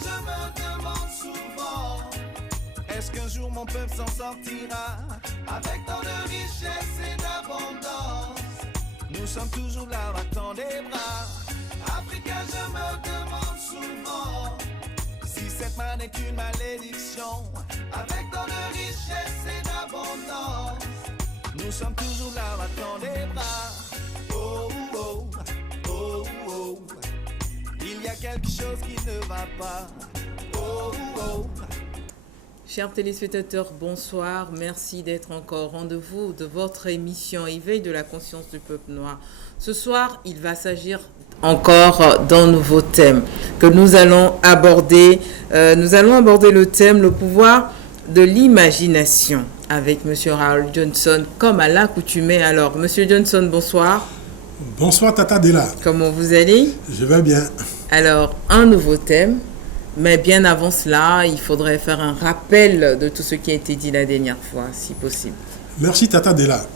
je me demande souvent, est-ce qu'un jour mon peuple s'en sortira avec tant de richesse et d'abondance? Nous sommes toujours là, battant des bras. Africain, je me demande souvent si cette manne est une malédiction avec tant de richesse et d'abondance. Nous sommes toujours là, battant des bras. Oh, oh, oh, oh. Il y a quelque chose qui ne va pas. Oh, oh. Chers téléspectateurs, bonsoir. Merci d'être encore au rendez-vous de votre émission Éveil de la conscience du peuple noir. Ce soir, il va s'agir encore d'un nouveau thème que nous allons aborder. Nous allons aborder le thème, le pouvoir de l'imagination, avec M. Raoul Johnson, comme à l'accoutumée. Alors, M. Johnson, bonsoir. Bonsoir Tata Della. Comment vous allez? Je vais bien. Alors, un nouveau thème. Mais bien avant cela, il faudrait faire un rappel de tout ce qui a été dit la dernière fois, si possible. Merci Tata Della.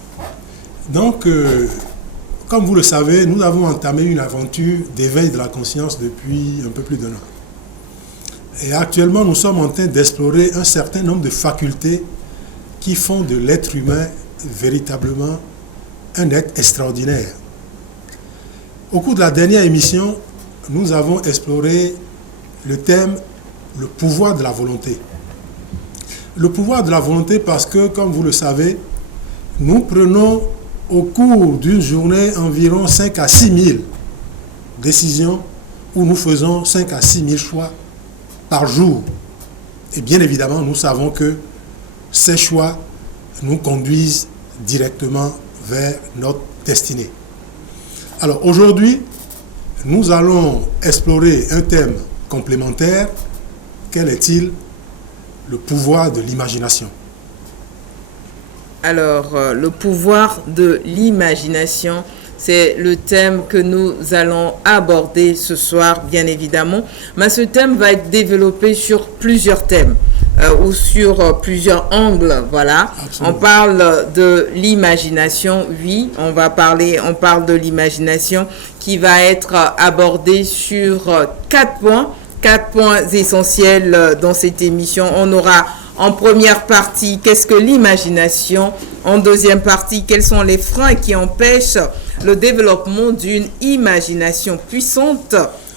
Donc, comme vous le savez, nous avons entamé une aventure d'éveil de la conscience depuis un peu plus d'un an. Et actuellement, nous sommes en train d'explorer un certain nombre de facultés qui font de l'être humain véritablement un être extraordinaire. Au cours de la dernière émission, nous avons exploré le thème, le pouvoir de la volonté. Le pouvoir de la volonté parce que, comme vous le savez, nous prenons au cours d'une journée environ 5 à 6 000 décisions où nous faisons 5 à 6 000 choix par jour. Et bien évidemment, nous savons que ces choix nous conduisent directement vers notre destinée. Alors aujourd'hui, nous allons explorer un thème complémentaire. Quel est-il? Le pouvoir de l'imagination. Alors, le pouvoir de l'imagination, c'est le thème que nous allons aborder ce soir, bien évidemment. Mais ce thème va être développé sur plusieurs thèmes ou sur plusieurs angles, voilà. Absolument. On parle de l'imagination, oui, on parle de l'imagination qui va être abordée sur 4 points. 4 points essentiels dans cette émission. On aura en première partie, qu'est-ce que l'imagination? En deuxième partie, quels sont les freins qui empêchent le développement d'une imagination puissante?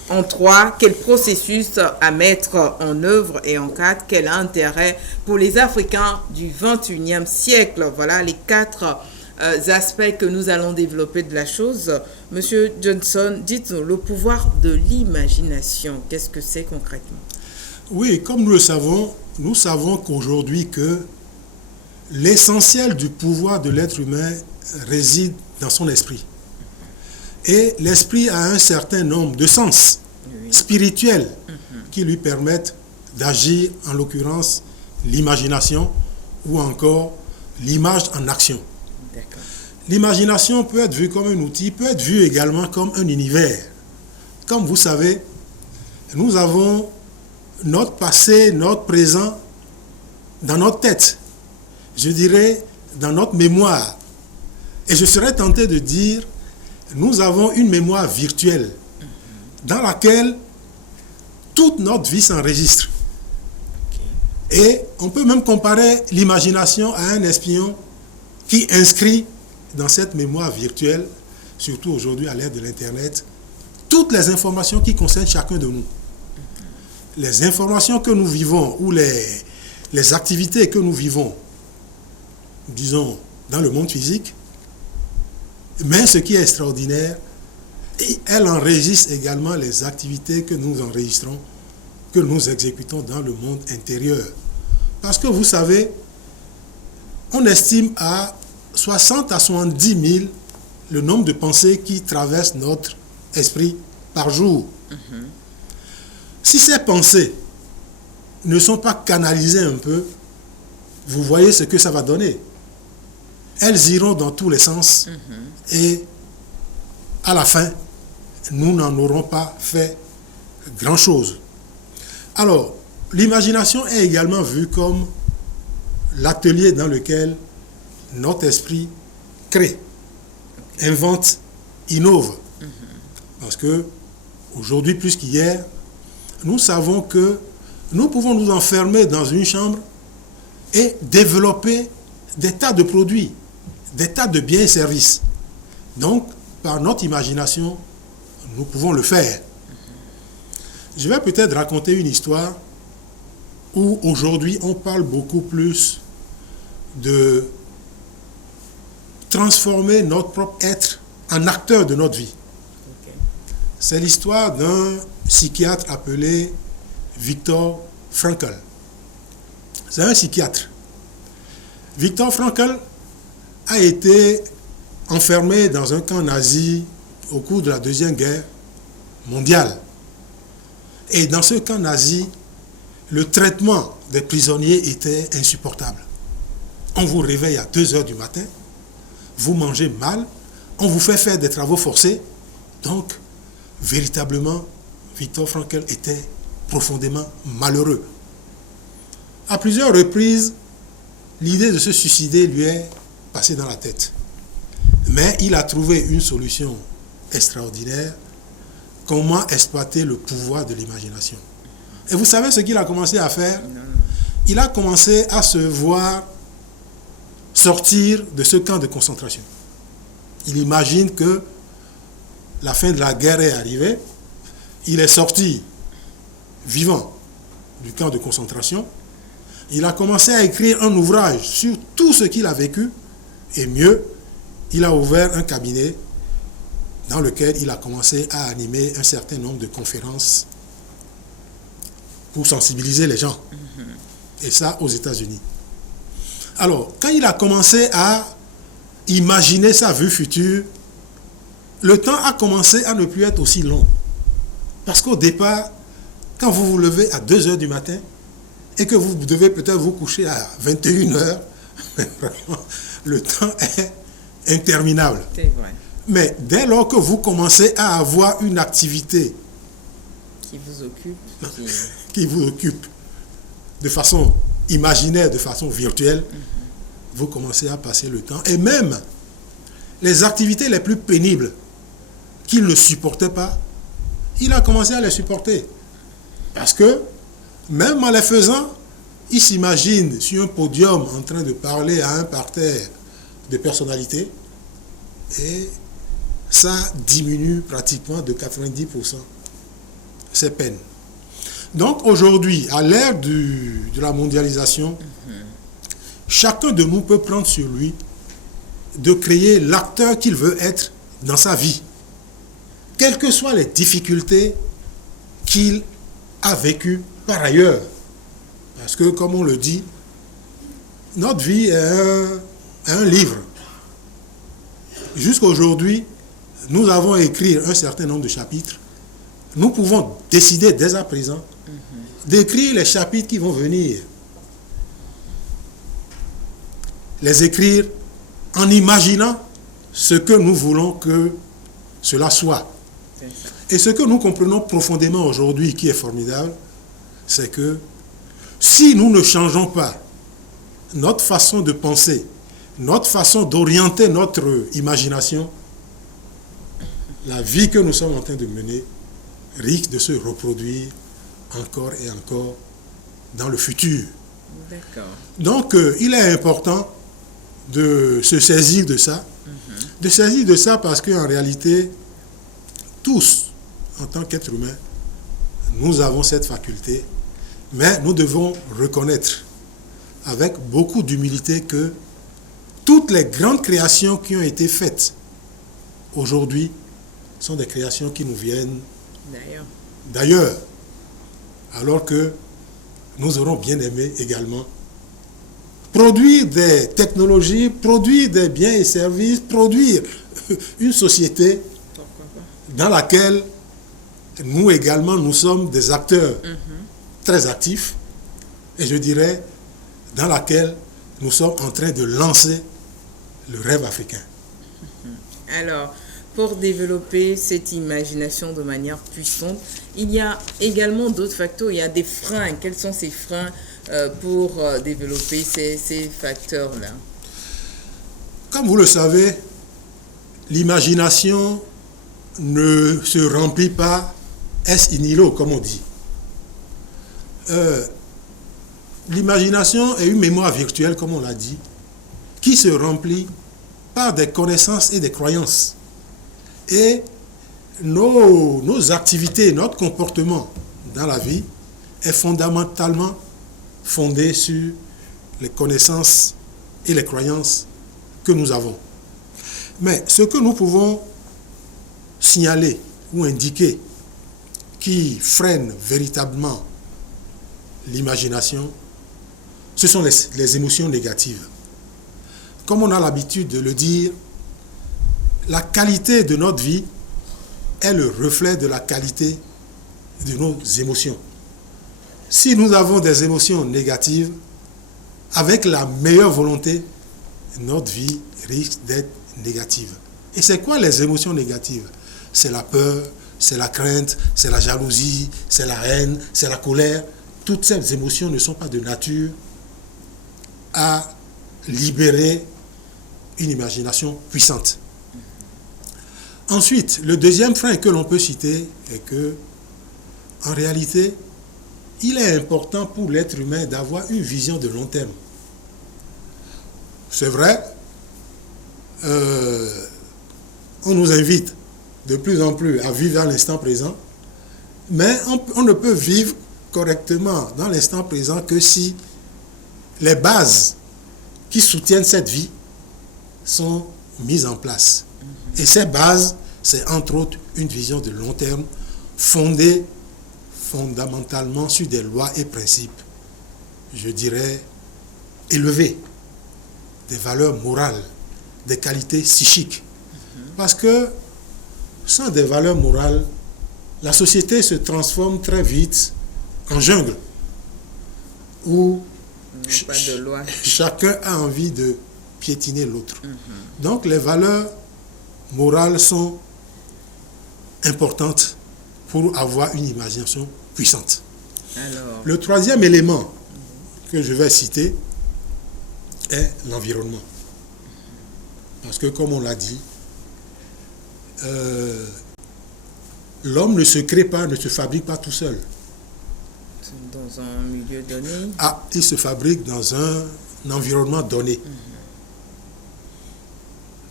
En 3, quel processus à mettre en œuvre? Et en 4, quel intérêt pour les Africains du 21e siècle? Voilà les 4 aspects que nous allons développer de la chose. Monsieur Johnson, dites-nous, le pouvoir de l'imagination, qu'est-ce que c'est concrètement? Oui, comme nous le savons, nous savons qu'aujourd'hui que l'essentiel du pouvoir de l'être humain réside dans son esprit. Et l'esprit a un certain nombre de sens spirituels qui lui permettent d'agir, en l'occurrence l'imagination ou encore l'image en action. L'imagination peut être vue comme un outil, peut être vue également comme un univers. Comme vous savez, nous avons notre passé, notre présent dans notre tête. Je dirais dans notre mémoire. Et je serais tenté de dire, nous avons une mémoire virtuelle dans laquelle toute notre vie s'enregistre. Et on peut même comparer l'imagination à un espion qui inscrit dans cette mémoire virtuelle, surtout aujourd'hui à l'ère de l'Internet, toutes les informations qui concernent chacun de nous. Les informations que nous vivons ou les activités que nous vivons, disons, dans le monde physique, mais ce qui est extraordinaire, elle enregistre également les activités que nous enregistrons, que nous exécutons dans le monde intérieur. Parce que vous savez, on estime à 60 à 70 000 le nombre de pensées qui traversent notre esprit par jour. Si ces pensées ne sont pas canalisées un peu, vous voyez ce que ça va donner. Elles iront dans tous les sens et à la fin, nous n'en aurons pas fait grand-chose. Alors, l'imagination est également vue comme l'atelier dans lequel notre esprit crée, invente, innove. Parce que aujourd'hui, plus qu'hier, nous savons que nous pouvons nous enfermer dans une chambre et développer des tas de produits, des tas de biens et services. Donc, par notre imagination, nous pouvons le faire. Je vais peut-être raconter une histoire où aujourd'hui on parle beaucoup plus de transformer notre propre être en acteur de notre vie. Ok. C'est l'histoire d'un psychiatre appelé Viktor Frankl. C'est un psychiatre. Viktor Frankl a été enfermé dans un camp nazi au cours de la Deuxième Guerre mondiale. Et dans ce camp nazi, le traitement des prisonniers était insupportable. On vous réveille à 2 heures du matin, vous mangez mal, on vous fait faire des travaux forcés. Donc, véritablement, Viktor Frankl était profondément malheureux. À plusieurs reprises, l'idée de se suicider lui est passée dans la tête. Mais il a trouvé une solution extraordinaire. Comment exploiter le pouvoir de l'imagination. Et vous savez ce qu'il a commencé à faire? Il a commencé à se voir sortir de ce camp de concentration. Il imagine que la fin de la guerre est arrivée. Il est sorti vivant du camp de concentration. Il a commencé à écrire un ouvrage sur tout ce qu'il a vécu. Et mieux, il a ouvert un cabinet dans lequel il a commencé à animer un certain nombre de conférences pour sensibiliser les gens. Et ça aux États-Unis. Alors, quand il a commencé à imaginer sa vue future, le temps a commencé à ne plus être aussi long. Parce qu'au départ, quand vous vous levez à 2 heures du matin et que vous devez peut-être vous coucher à 21 heures, le temps est interminable. C'est vrai. Mais dès lors que vous commencez à avoir une activité Qui vous occupe. qui vous occupe de façon imaginaire, de façon virtuelle, vous commencez à passer le temps. Et même les activités les plus pénibles qu'il ne supportait pas, il a commencé à les supporter. Parce que même en les faisant, il s'imagine sur un podium en train de parler à un parterre de personnalités et ça diminue pratiquement de 90% ses peines. Donc aujourd'hui, à l'ère de la mondialisation, chacun de nous peut prendre sur lui de créer l'acteur qu'il veut être dans sa vie, quelles que soient les difficultés qu'il a vécues par ailleurs. Parce que, comme on le dit, notre vie est un livre. Jusqu'à aujourd'hui, nous avons écrit un certain nombre de chapitres. Nous pouvons décider dès à présent d'écrire les chapitres qui vont venir. Les écrire en imaginant ce que nous voulons que cela soit. Et ce que nous comprenons profondément aujourd'hui, qui est formidable, c'est que si nous ne changeons pas notre façon de penser, notre façon d'orienter notre imagination, la vie que nous sommes en train de mener risque de se reproduire encore et encore dans le futur. D'accord. Donc, il est important de se saisir de ça, de saisir de ça parce qu'en réalité, tous, en tant qu'êtres humains, nous avons cette faculté, mais nous devons reconnaître avec beaucoup d'humilité que toutes les grandes créations qui ont été faites aujourd'hui sont des créations qui nous viennent d'ailleurs. Alors que nous aurons bien aimé également produire des technologies, produire des biens et services, produire une société dans laquelle nous également nous sommes des acteurs très actifs et je dirais dans laquelle nous sommes en train de lancer le rêve africain. Alors, pour développer cette imagination de manière puissante, il y a également d'autres facteurs, il y a des freins. Quels sont ces freins pour développer ces facteurs-là? Comme vous le savez, l'imagination ne se remplit pas ex nihilo, comme on dit. l'imagination est une mémoire virtuelle, comme on l'a dit, qui se remplit par des connaissances et des croyances. Et nos activités, notre comportement dans la vie est fondamentalement fondé sur les connaissances et les croyances que nous avons. Mais ce que nous pouvons signaler ou indiquer qui freine véritablement l'imagination, ce sont les émotions négatives. Comme on a l'habitude de le dire, la qualité de notre vie est le reflet de la qualité de nos émotions. Si nous avons des émotions négatives, avec la meilleure volonté, notre vie risque d'être négative. Et c'est quoi les émotions négatives? C'est la peur, c'est la crainte, c'est la jalousie, c'est la haine, c'est la colère. Toutes ces émotions ne sont pas de nature à libérer une imagination puissante. Ensuite, le deuxième frein que l'on peut citer est que, en réalité, il est important pour l'être humain d'avoir une vision de long terme. C'est vrai, on nous invite de plus en plus à vivre dans l'instant présent, mais on ne peut vivre correctement dans l'instant présent que si les bases qui soutiennent cette vie sont mises en place. Et ces bases, c'est entre autres une vision de long terme fondée fondamentalement sur des lois et principes, je dirais, élevés, des valeurs morales, des qualités psychiques. Parce que sans des valeurs morales, la société se transforme très vite en jungle, où pas de loi. Chacun a envie de piétiner l'autre. Donc les valeurs morales sont importantes pour avoir une imagination puissante. Alors, le troisième élément que je vais citer est l'environnement. Parce que comme on l'a dit, l'homme ne se crée pas, ne se fabrique pas tout seul. dans un milieu donné. Ah, il se fabrique dans un environnement donné.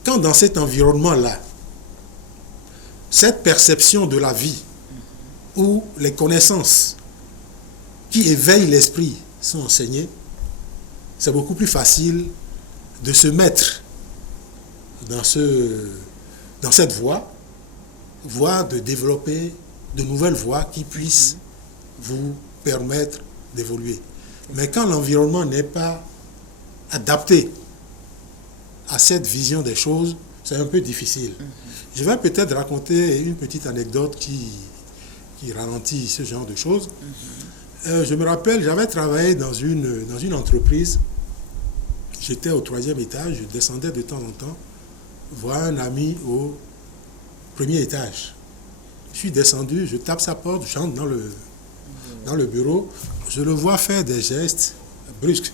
Quand dans cet environnement-là, cette perception de la vie, où les connaissances qui éveillent l'esprit sont enseignées, c'est beaucoup plus facile de se mettre dans cette voie, voire de développer de nouvelles voies qui puissent vous permettre d'évoluer. Mais quand l'environnement n'est pas adapté à cette vision des choses, c'est un peu difficile. Je vais peut-être raconter une petite anecdote qui ralentit ce genre de choses. Je me rappelle, j'avais travaillé dans une entreprise. J'étais au 3e étage, je descendais de temps en temps voir un ami au 1er étage. Je suis descendu, je tape sa porte, j'entre dans le bureau, je le vois faire des gestes brusques.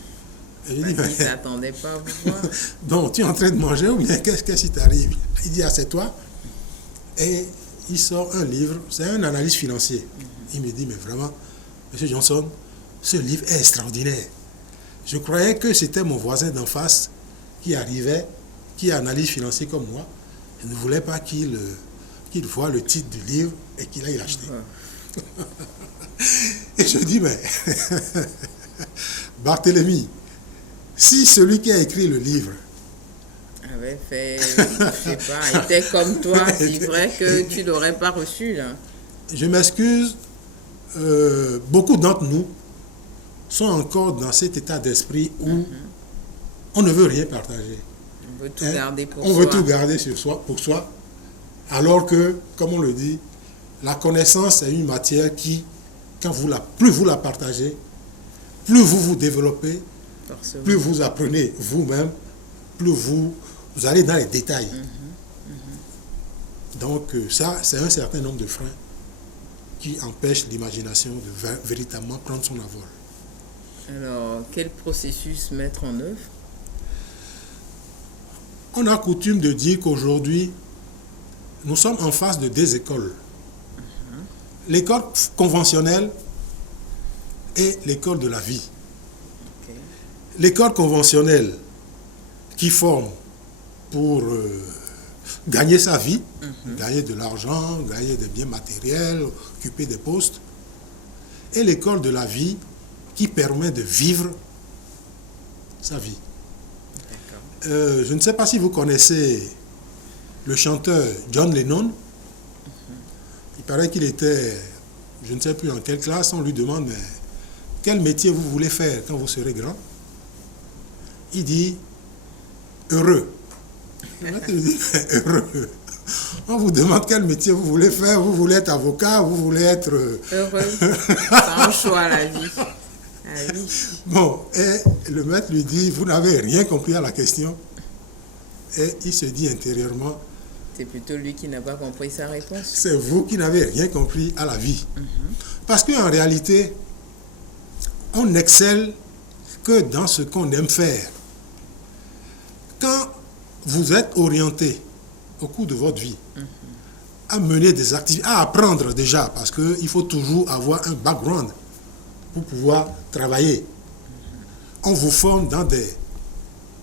Et je dis, il ne s'attendait pas à vous voir. Donc, tu es en train de manger ou bien qu'est-ce qui t'arrive? Il dit, assieds-toi. Et il sort un livre, c'est un analyse financier. Il me dit, mais vraiment, Monsieur Johnson, ce livre est extraordinaire. Je croyais que c'était mon voisin d'en face qui arrivait, qui analyse financier comme moi. Je ne voulais pas qu'il voie le titre du livre et qu'il aille l'acheter. Et je dis, mais Barthélemy, si celui qui a écrit le livre avait fait, je sais pas, était comme toi, c'est vrai que tu ne l'aurais pas reçu, là. Je m'excuse, beaucoup d'entre nous sont encore dans cet état d'esprit où on ne veut rien partager. On veut tout garder pour soi. On veut tout garder pour soi, alors que, comme on le dit, la connaissance est une matière qui, plus vous la partagez, plus vous vous développez, plus vous apprenez vous-même, plus vous allez dans les détails. Donc ça, c'est un certain nombre de freins qui empêchent l'imagination de véritablement prendre son envol. Alors, quel processus mettre en œuvre? On a coutume de dire qu'aujourd'hui, nous sommes en face de deux écoles. L'école conventionnelle et l'école de la vie. Ok. L'école conventionnelle qui forme pour gagner sa vie, gagner de l'argent, gagner des biens matériels, occuper des postes, et l'école de la vie qui permet de vivre sa vie. Je ne sais pas si vous connaissez le chanteur John Lennon. Il paraît qu'il était, je ne sais plus en quelle classe, on lui demande mais quel métier vous voulez faire quand vous serez grand. Il dit heureux. Heureux. On vous demande quel métier vous voulez faire, vous voulez être avocat, vous voulez être... Heureux. C'est un choix à la vie. Ah oui. Bon, et le maître lui dit, vous n'avez rien compris à la question. Et il se dit intérieurement, C'est plutôt lui qui n'a pas compris sa réponse. c'est vous qui n'avez rien compris à la vie. Parce qu'en réalité, on n'excelle que dans ce qu'on aime faire. Quand vous êtes orienté au cours de votre vie à mener des activités, à apprendre déjà, parce qu'il faut toujours avoir un background pour pouvoir travailler. On vous forme dans des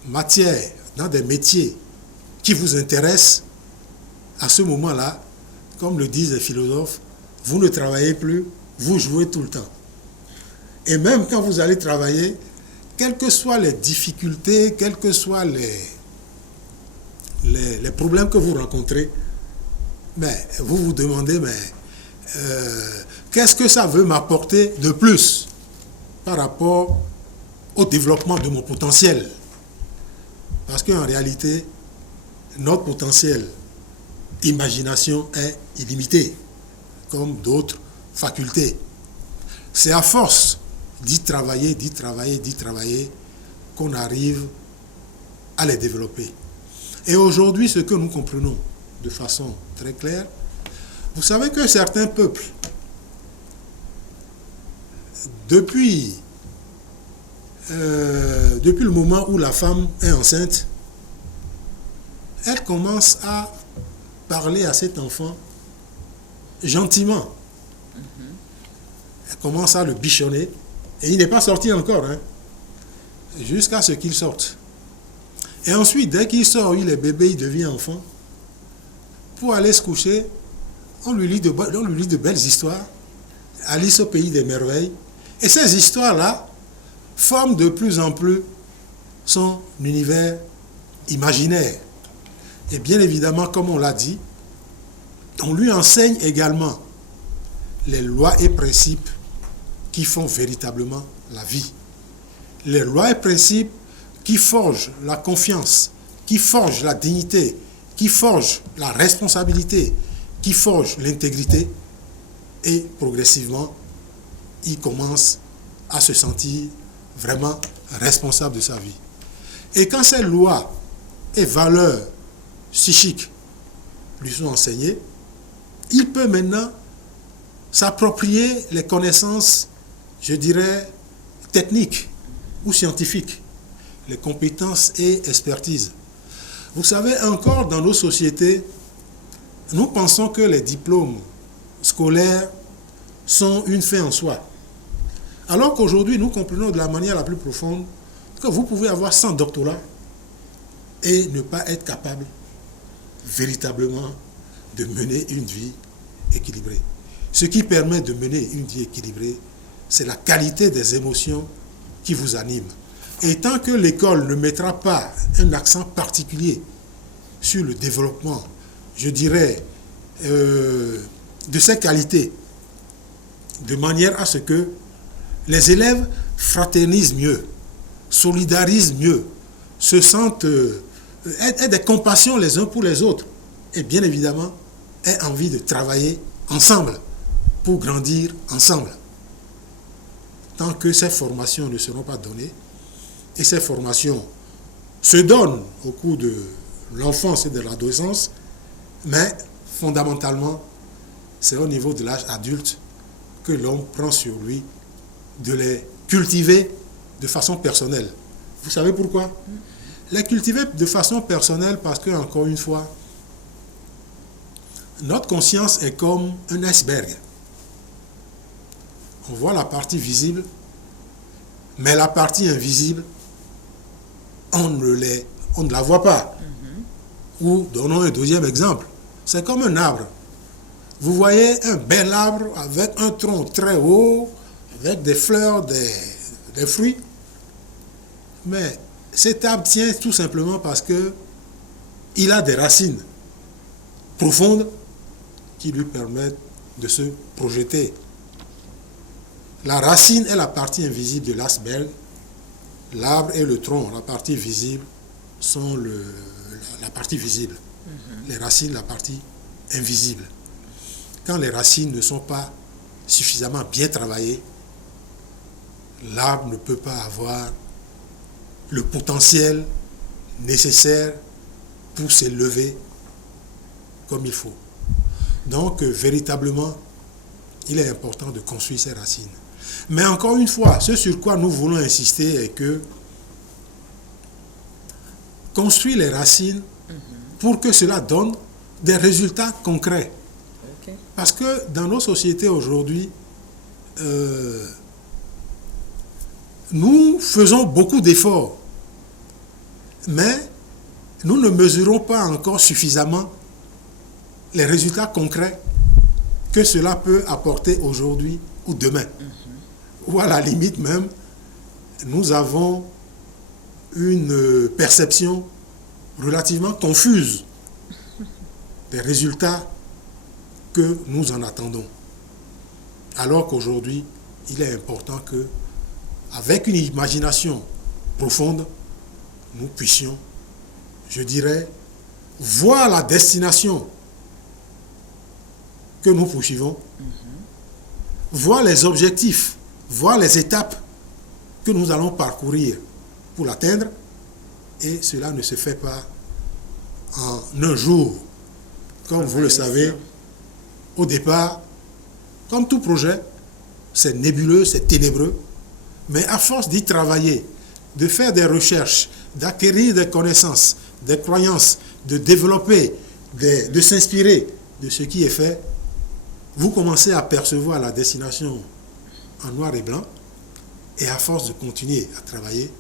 matières, dans des métiers qui vous intéressent. À ce moment-là, comme le disent les philosophes, vous ne travaillez plus, vous jouez tout le temps. Et même quand vous allez travailler, quelles que soient les difficultés, quels que soient les problèmes que vous rencontrez, mais vous vous demandez, mais qu'est-ce que ça veut m'apporter de plus par rapport au développement de mon potentiel? Parce qu'en réalité, notre potentiel, imagination est illimitée, comme d'autres facultés. C'est à force d'y travailler, qu'on arrive à les développer. Et aujourd'hui, ce que nous comprenons de façon très claire, vous savez que certains peuples, depuis le moment où la femme est enceinte, elle commence à parler à cet enfant gentiment. Elle commence à le bichonner. Et il n'est pas sorti encore, jusqu'à ce qu'il sorte. Et ensuite, dès qu'il sort, il est bébé, il devient enfant. Pour aller se coucher, on lui lit de belles histoires. Alice au pays des merveilles. Et ces histoires-là forment de plus en plus son univers imaginaire. Et bien évidemment, comme on l'a dit, on lui enseigne également les lois et principes qui font véritablement la vie. Les lois et principes qui forgent la confiance, qui forgent la dignité, qui forgent la responsabilité, qui forgent l'intégrité. Et progressivement, il commence à se sentir vraiment responsable de sa vie. Et quand ces lois et valeurs psychiques lui sont enseignées, il peut maintenant s'approprier les connaissances, je dirais, techniques ou scientifiques, les compétences et expertises. Vous savez, encore dans nos sociétés, nous pensons que les diplômes scolaires sont une fin en soi. Alors qu'aujourd'hui, nous comprenons de la manière la plus profonde que vous pouvez avoir 100 doctorats et ne pas être capable véritablement de mener une vie équilibrée. Ce qui permet de mener une vie équilibrée, c'est la qualité des émotions qui vous animent. Et tant que l'école ne mettra pas un accent particulier sur le développement, je dirais, de ces qualités, de manière à ce que les élèves fraternisent mieux, solidarisent mieux, se sentent, aient des compassions les uns pour les autres, et bien évidemment, aient envie de travailler ensemble pour grandir ensemble. Tant que ces formations ne seront pas données, et ces formations se donnent au cours de l'enfance et de l'adolescence, mais fondamentalement, c'est au niveau de l'âge adulte que l'homme prend sur lui de les cultiver de façon personnelle. Vous savez pourquoi? Les cultiver de façon personnelle parce que, encore une fois, notre conscience est comme un iceberg. On voit la partie visible, Mais la partie invisible, on ne la voit pas. Ou, donnons un deuxième exemple, c'est comme un arbre. Vous voyez un bel arbre avec un tronc très haut, avec des fleurs, des fruits. Mais cet arbre tient tout simplement parce qu'il a des racines profondes qui lui permettent de se projeter. La racine est la partie invisible de l'iceberg. L'arbre et le tronc, la partie visible, sont la partie visible. Les racines, la partie invisible. Quand les racines ne sont pas suffisamment bien travaillées, l'arbre ne peut pas avoir le potentiel nécessaire pour s'élever comme il faut. Donc, véritablement, il est important de construire ses racines. Mais encore une fois, ce sur quoi nous voulons insister est que construire les racines pour que cela donne des résultats concrets. Ok. Parce que dans nos sociétés aujourd'hui, nous faisons beaucoup d'efforts, mais nous ne mesurons pas encore suffisamment les résultats concrets que cela peut apporter aujourd'hui ou demain. Ou à la limite même, nous avons une perception relativement confuse des résultats que nous en attendons. Alors qu'aujourd'hui, il est important que, avec une imagination profonde, nous puissions, je dirais, voir la destination que nous poursuivons, voir les objectifs, voir les étapes que nous allons parcourir pour l'atteindre, et cela ne se fait pas en un jour. Comme vous le savez, au départ, comme tout projet, c'est nébuleux, c'est ténébreux, mais à force d'y travailler, de faire des recherches, d'acquérir des connaissances, des croyances, de développer, de s'inspirer de ce qui est fait, vous commencez à percevoir la destination en noir et blanc, et à force de continuer à travailler,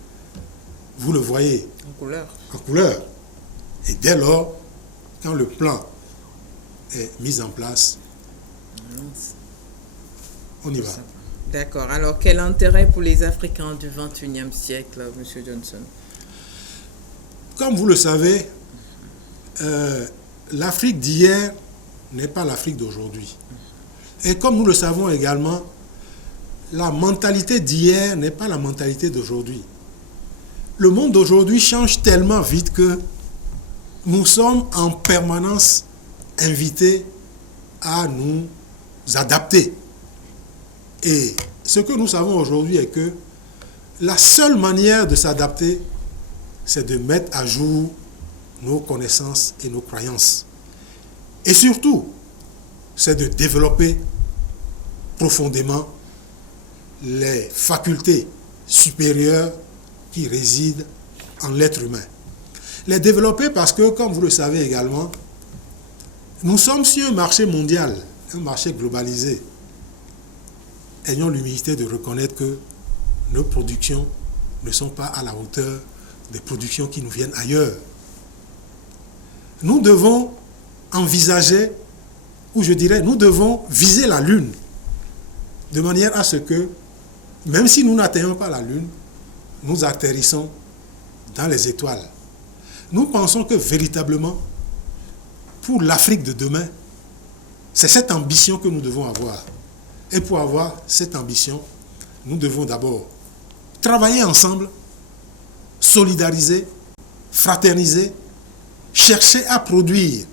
vous le voyez en couleur. Et dès lors, quand le plan est mis en place, on y va. D'accord. Alors, quel intérêt pour les Africains du XXIe siècle, M. Johnson? Comme vous le savez, l'Afrique d'hier n'est pas l'Afrique d'aujourd'hui. Et comme nous le savons également, la mentalité d'hier n'est pas la mentalité d'aujourd'hui. Le monde d'aujourd'hui change tellement vite que nous sommes en permanence invités à nous adapter. Et ce que nous savons aujourd'hui est que la seule manière de s'adapter, c'est de mettre à jour nos connaissances et nos croyances. Et surtout, c'est de développer profondément les facultés supérieures qui résident en l'être humain. Les développer parce que, comme vous le savez également, nous sommes sur un marché mondial, un marché globalisé. Ayons l'humilité de reconnaître que nos productions ne sont pas à la hauteur des productions qui nous viennent ailleurs. Nous devons envisager, ou je dirais, nous devons viser la Lune, de manière à ce que, même si nous n'atteignons pas la Lune, nous atterrissons dans les étoiles. Nous pensons que véritablement, pour l'Afrique de demain, c'est cette ambition que nous devons avoir. Et pour avoir cette ambition, nous devons d'abord travailler ensemble, solidariser, fraterniser, chercher à produire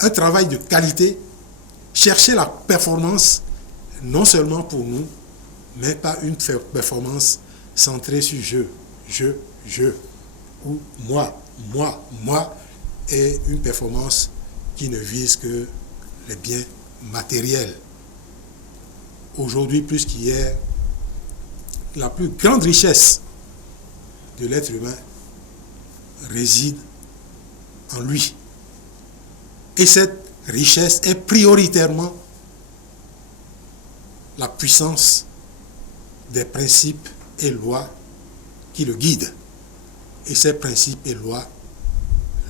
un travail de qualité, chercher la performance, non seulement pour nous, mais pas une performance centrée sur je, ou moi, et une performance qui ne vise que les biens matériels. Aujourd'hui, plus qu'hier, la plus grande richesse de l'être humain réside en lui. Et cette richesse est prioritairement la puissance des principes et lois qui le guident. Et ces principes et lois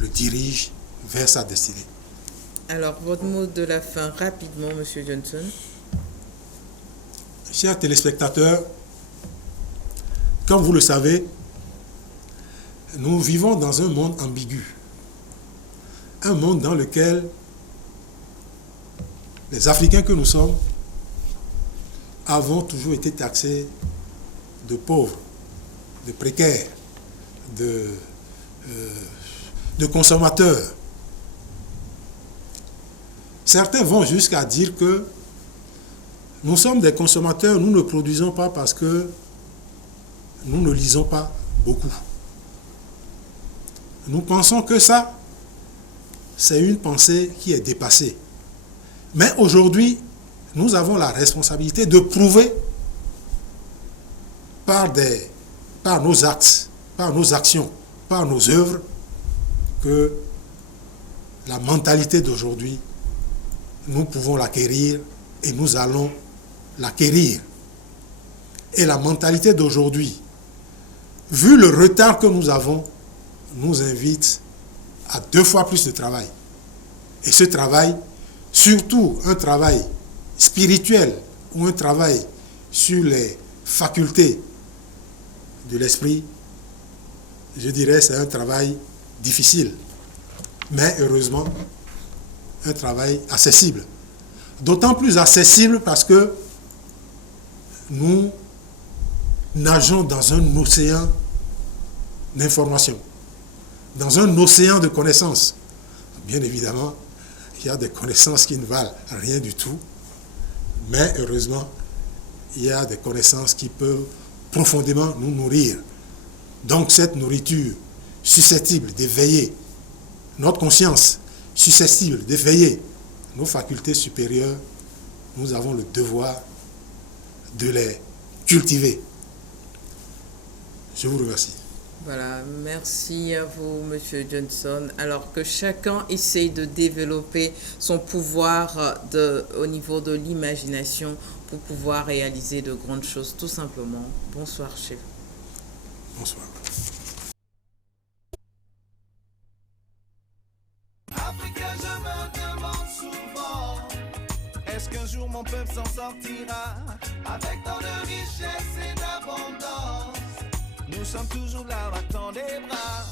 le dirigent vers sa destinée. Alors, votre mot de la fin, rapidement, M. Johnson. Chers téléspectateurs, comme vous le savez, nous vivons dans un monde ambigu. Un monde dans lequel les Africains que nous sommes avons toujours été taxés de pauvres, de précaires, de consommateurs. Certains vont jusqu'à dire que nous sommes des consommateurs, nous ne produisons pas parce que nous ne lisons pas beaucoup. Nous pensons que ça, c'est une pensée qui est dépassée. Mais aujourd'hui, nous avons la responsabilité de prouver par nos actes, par nos actions, par nos œuvres, que la mentalité d'aujourd'hui, nous pouvons l'acquérir et nous allons l'acquérir. Et la mentalité d'aujourd'hui, vu le retard que nous avons, nous invite à 2 fois plus de travail. Et ce travail, surtout un travail spirituel ou un travail sur les facultés de l'esprit, je dirais c'est un travail difficile, mais heureusement un travail accessible. D'autant plus accessible parce que nous nageons dans un océan d'informations, dans un océan de connaissances. Bien évidemment, il y a des connaissances qui ne valent rien du tout, mais heureusement, il y a des connaissances qui peuvent profondément nous nourrir. Donc cette nourriture susceptible d'éveiller notre conscience, susceptible d'éveiller nos facultés supérieures, nous avons le devoir de les cultiver. Je vous remercie. Voilà, merci à vous, M. Johnson. Alors que chacun essaye de développer son pouvoir au niveau de l'imagination pour pouvoir réaliser de grandes choses, tout simplement. Bonsoir, chef. Bonsoir. Afrique, je me demande souvent, est-ce qu'un jour mon peuple s'en sortira avec tant de richesse et d'abondance? Nous sommes toujours là, battant des bras.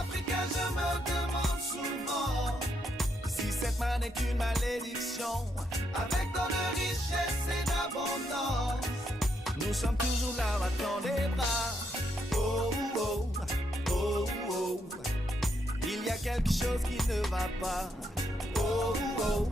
Africain, je me demande souvent si cette manne est une malédiction. Avec tant de richesse et d'abondance, nous sommes toujours là, battant des bras. Oh, oh, oh, oh. Il y a quelque chose qui ne va pas. Oh, oh.